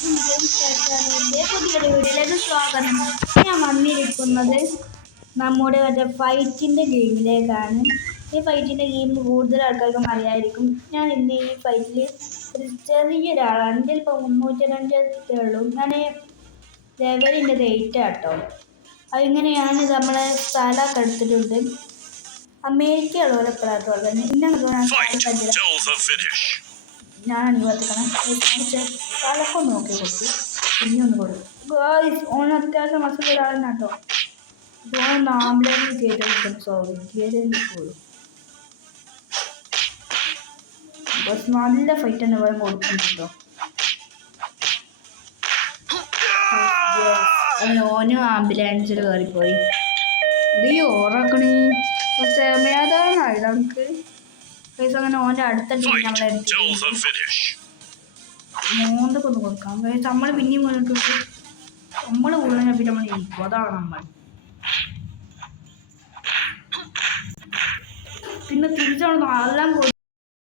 പുതിയൊരു വീഡിയോയിലേക്ക് സ്വാഗതം. ഞാൻ വന്നിരിക്കുന്നത് നമ്മുടെ ഫൈറ്റിൻ്റെ ഗെയിമിലേക്കാണ്. ഈ ഫൈറ്റിൻ്റെ ഗെയിം കൂടുതൽ ആൾക്കാർക്കും അറിയായിരിക്കും. ഞാൻ ഇന്ന് ഈ ഫൈറ്റിൽ ഒരു ചെറിയൊരാളാണ്. എൻ്റെ ഇപ്പോൾ 302 ഉള്ളൂ. ഞാൻ ലെവലിൻ്റെ 8 ആട്ടോ. അതിങ്ങനെയാണ് നമ്മളെ സ്ഥലമൊക്കെ എടുത്തിട്ടുണ്ട്. അമേരിക്ക ഉള്ളവരെ പ്രാർത്ഥന തന്നെ ഞാൻ ഇവർക്കണം സ്ഥലമൊക്കെ നോക്കി കൊടുത്തു. പിന്നെ ഒന്ന് കൊടുക്കും ഓൺ അത്യാവശ്യം മസുകളാണ് കേട്ടോ. ഇതുപോലെ ആംബുലൻസ് കയറ്റി സൗകര്യം ബസ് നല്ല ഫൈറ്റ് തന്നെ ഇവിടെ കൊടുക്കും കേട്ടോ. ഓനും ആംബുലൻസിൽ കയറിപ്പോയി. ഇത് ഓറക്കണി സമയതാണ് നമുക്ക് പൈസ അങ്ങനെ ഓൻ്റെ അടുത്ത ടീം നമ്മളെ മോന്തൊക്കെ ഒന്ന് കൊടുക്കാം. നമ്മൾ പിന്നെയും മുന്നോട്ട് നമ്മൾ കൂടുതൽ പിന്നെ നമ്മൾ ജയിക്കും. അതാണ് നമ്മൾ പിന്നെ തിരിച്ചാണ് എല്ലാം